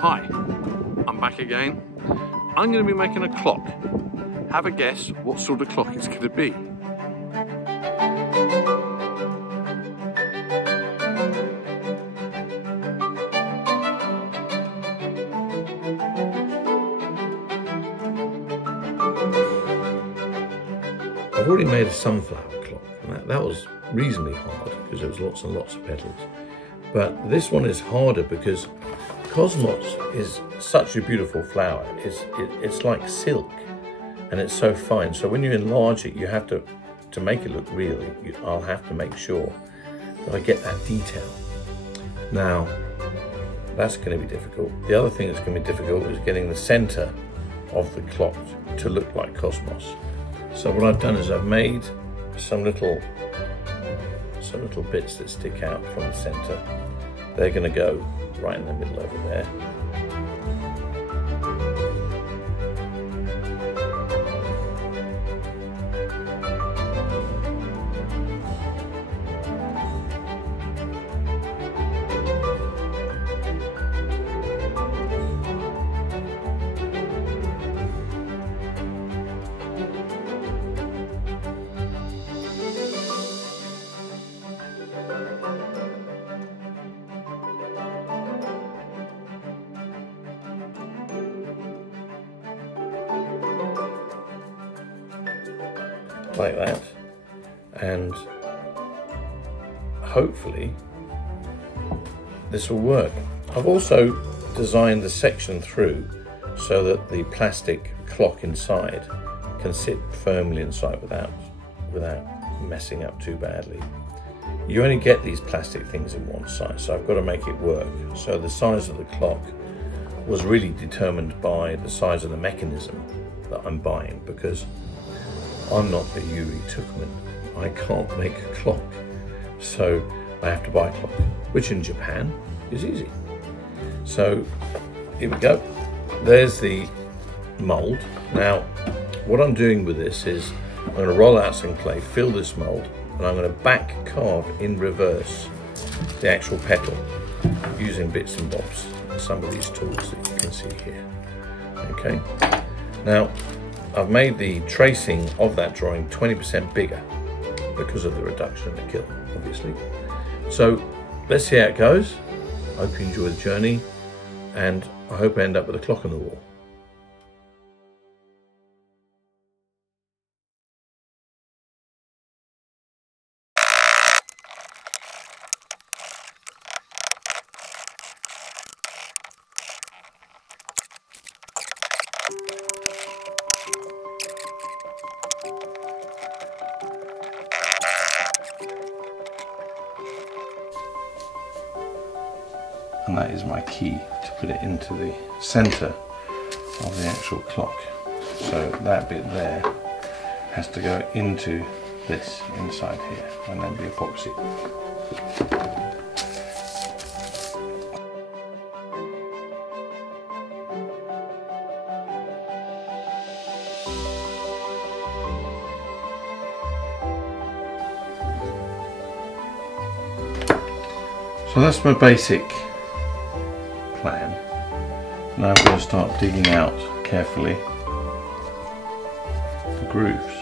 Hi, I'm back again. I'm going to be making a clock. Have a guess what sort of clock it's going to be. I've already made a sunflower clock, and that was reasonably hard because there was lots and lots of petals. But this one is harder because cosmos is such a beautiful flower. It's like silk, and it's so fine. So when you enlarge it, you have to make it look real. I'll have to make sure that I get that detail. Now, that's going to be difficult. The other thing that's going to be difficult is getting the center of the clock to look like cosmos. So what I've done is I've made some little bits that stick out from the center. They're going to go right in the middle over there. Like that, and hopefully this will work. I've also designed the section through so that the plastic clock inside can sit firmly inside without messing up too badly. You only get these plastic things in one size, so I've got to make it work. So the size of the clock was really determined by the size of the mechanism that I'm buying, because I'm not the Yuri Tukman. I can't make a clock, so I have to buy a clock, which in Japan is easy. So here we go. There's the mold. Now, what I'm doing with this is I'm going to roll out some clay, fill this mold, and I'm going to back carve in reverse the actual petal using bits and bobs, some of these tools that you can see here. Okay. Now, I've made the tracing of that drawing 20% bigger because of the reduction in the kiln, obviously. So let's see how it goes. I hope you enjoy the journey, and I hope I end up with a clock on the wall. And that is my key to put it into the center of the actual clock. So that bit there has to go into this inside here and then be epoxy. So that's my basic plan. Now I'm going to start digging out carefully the grooves.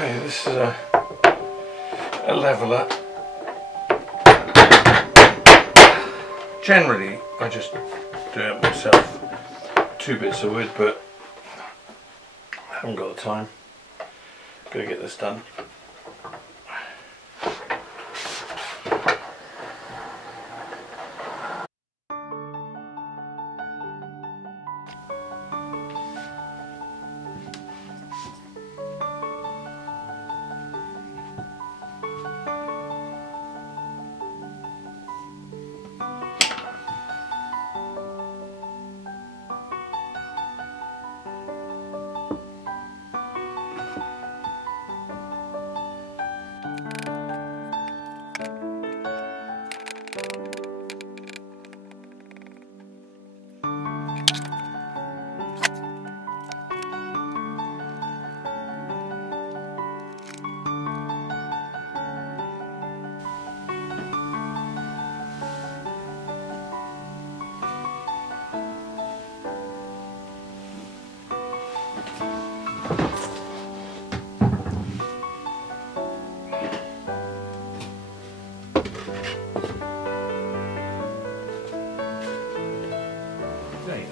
Okay, this is a leveler Generally, I just do it myself. 2 bits of wood, but I haven't got the time. Gotta get this done.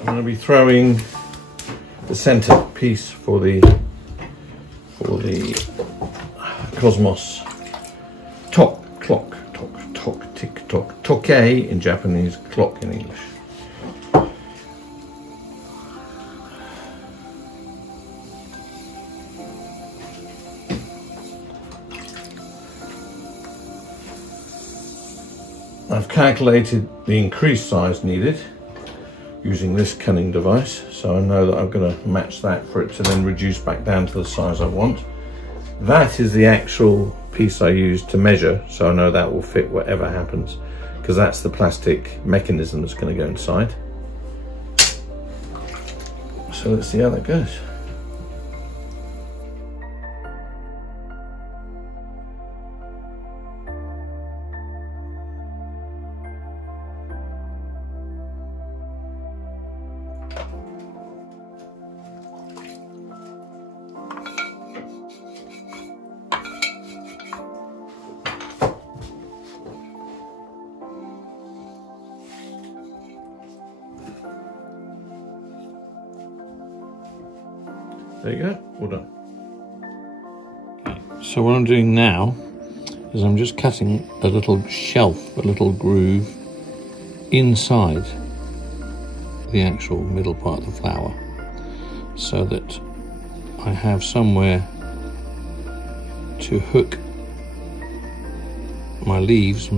I'm going to be throwing the centre piece for the Cosmos clock, tick tock, toke in Japanese, clock in English. I've calculated the increased size needed using this cunning device, so I know that I'm going to match that for it to then reduce back down to the size I want. That is the actual piece I use to measure, so I know that will fit whatever happens, because that's the plastic mechanism that's going to go inside. So let's see how that goes. There you go, all done. Okay, so what I'm doing now is I'm just cutting a little shelf, a little groove inside the actual middle part of the flower, so that I have somewhere to hook my leaves,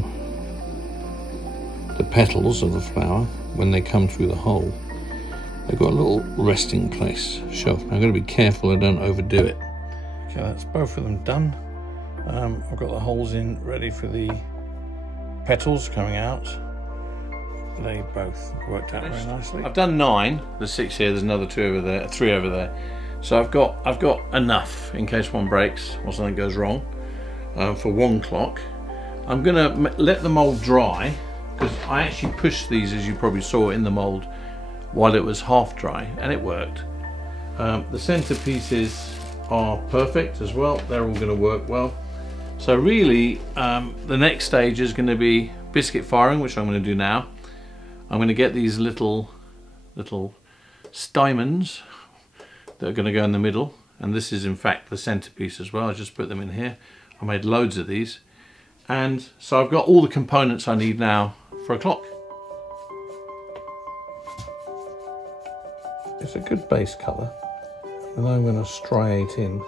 the petals of the flower, when they come through the hole. They've got a little resting place shelf. Now I've got to be careful I don't overdo it. Okay, that's both of them done. I've got the holes in ready for the petals coming out. They both worked out very nicely. I've done 9. There's 6 here. There's another 2 over there, 3 over there. So I've got enough in case one breaks or something goes wrong for 1 clock. I'm gonna let the mold dry, because I actually pushed these, as you probably saw, in the mold while it was half dry, and it worked. The center pieces are perfect as well. They're all going to work well. So really, the next stage is going to be biscuit firing, which I'm going to do now. I'm going to get these little stamens that are going to go in the middle, and this is in fact the centerpiece as well. I just put them in here. I made loads of these, and so I've got all the components I need now for a clock. It's a good base colour, and I'm going to striate in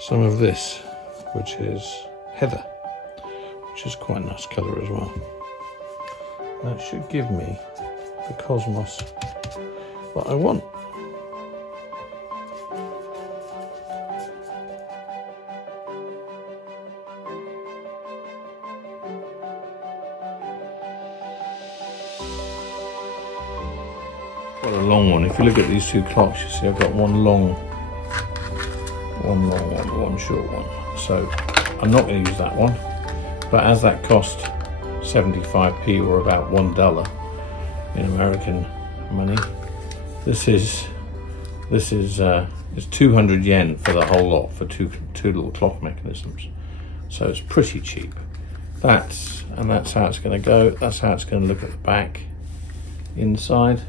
some of this, which is heather, which is quite a nice colour as well. That should give me the Cosmos that I want. Quite a long one. If you look at these 2 clocks, you see I've got one long one, one short one. So I'm not going to use that one, but as that cost 75p, or about $1 in American money, this is 200 yen for the whole lot, for two little clock mechanisms. So it's pretty cheap. That's and that's how it's going to go. That's how it's going to look at the back inside.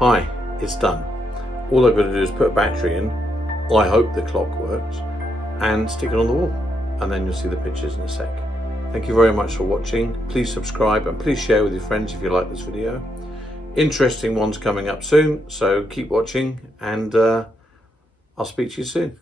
Hi, it's done. All I've got to do is put a battery in, I hope the clock works, and stick it on the wall, and then you'll see the pictures in a sec. Thank you very much for watching. Please subscribe and please share with your friends if you like this video. Interesting ones coming up soon, so keep watching, and I'll speak to you soon.